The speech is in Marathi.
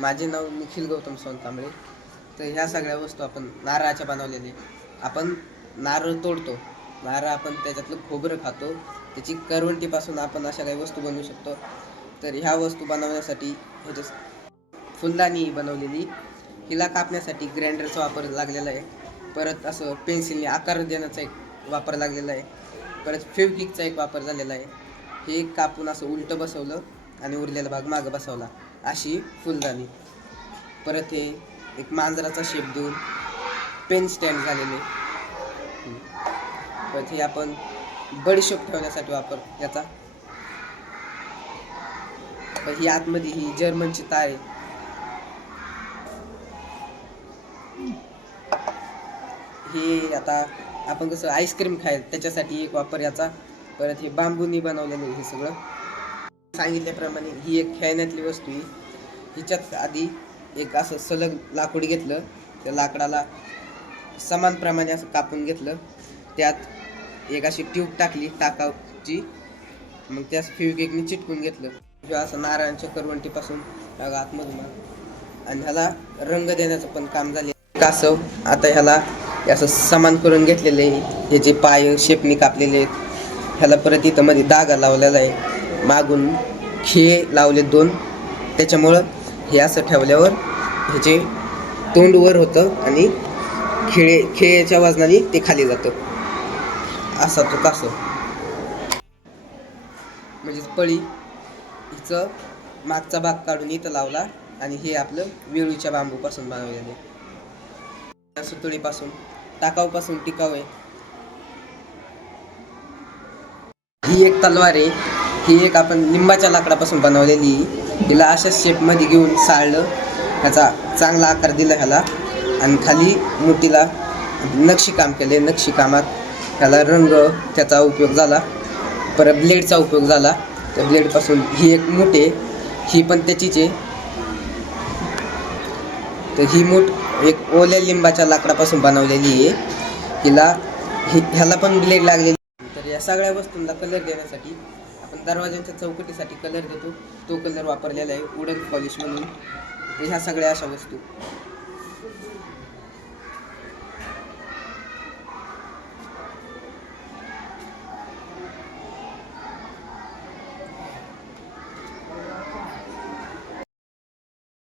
माझे नाव निखिल गौतम सोनकांबळे तर ह्या सगळ्या वस्तू आपण नारळाच्या बनवलेले आपण नारळ तोडतो. नारळ आपण त्याच्यातलं खोबरं खातो. त्याची करवंटीपासून आपण अशा काही वस्तू बनवू शकतो. तर ह्या वस्तू बनवण्यासाठी ह्याच्या फुलदाणी बनवलेली हिला कापण्यासाठी ग्राइंडरचा वापर लागलेला आहे. परत असं पेन्सिलने आकार देण्याचा एक वापर लागलेला आहे. परत फेवकिकचा एक वापर झालेला आहे. हे कापून असं उलटं बसवलं आणि उरलेला भाग मागं बसवला. अशी फुलदाणी परत हे एक मांजराचा शेप देऊन पेन स्टँड झालेले. परत हे आपण बडीशेप ठेवण्यासाठी वापर याचा. ही आतमध्ये ही जर्मनची तार आहे. हे आता आपण कसं आईस्क्रीम खायला त्याच्यासाठी एक वापर याचा. परत हे बांबूनी बनवलेलं हे सगळं. सांगितल्याप्रमाणे ही एक खेळण्यातली वस्तू आहे. हिच्यात आधी एक असं सलग लाकूड घेतलं. त्या लाकडाला समान प्रमाणे असं कापून घेतलं. त्यात एक अशी ट्यूब टाकली टाकाची मग त्या फ्युकेकने चिटकून घेतलं. किंवा असं नारायणच्या करवंटीपासून आतमधून. आणि ह्याला रंग देण्याचं पण काम झाले. कासव आता ह्याला असं समान करून घेतलेलं आहे. हे जे पाय शेपणी कापलेले आहेत ह्याला परत इथं मध्ये दागा लावलेला आहे. मागून खिळे लावले दोन. त्याच्यामुळं हे असं ठेवल्यावर ह्याचे तोंड वर होतं आणि खिळे खिळेच्या वजनाने ते खाली जातं. असा तो कासव. म्हणजे पळी हिचं मागचा भाग काढून इथं लावला आणि हे आपलं वेळूच्या बांबूपासून बनवलेले सुतळीपासून टाकाऊपासून टिकाऊ आहे. ही एक तलवार आहे. ही एक आपण लिंबाच्या लाकडापासून बनवलेली आहे. हिला अशा शेपमध्ये घेऊन साळलं. ह्याचा चांगला आकार दिला ह्याला. आणि खाली मुठीला नक्षीकाम केले. नक्षीकामात ह्याला रंग त्याचा उपयोग झाला. परत ब्लेडचा उपयोग झाला. त्या ब्लेडपासून ही एक मूठ आहे. ही पण त्याचीच आहे. तर ही मूठ एक ओल्या लिंबाच्या लाकडापासून बनवलेली आहे. हिला हि ह्याला पण ब्लेड लागलेली तर या सगळ्या वस्तूंना कलर देण्यासाठी आपण दरवाज्यांच्या चौकटीसाठी कलर देतो. तो कलर वापरलेला आहे वुडन पॉलिश म्हणून. ह्या सगळ्या अशा वस्तू.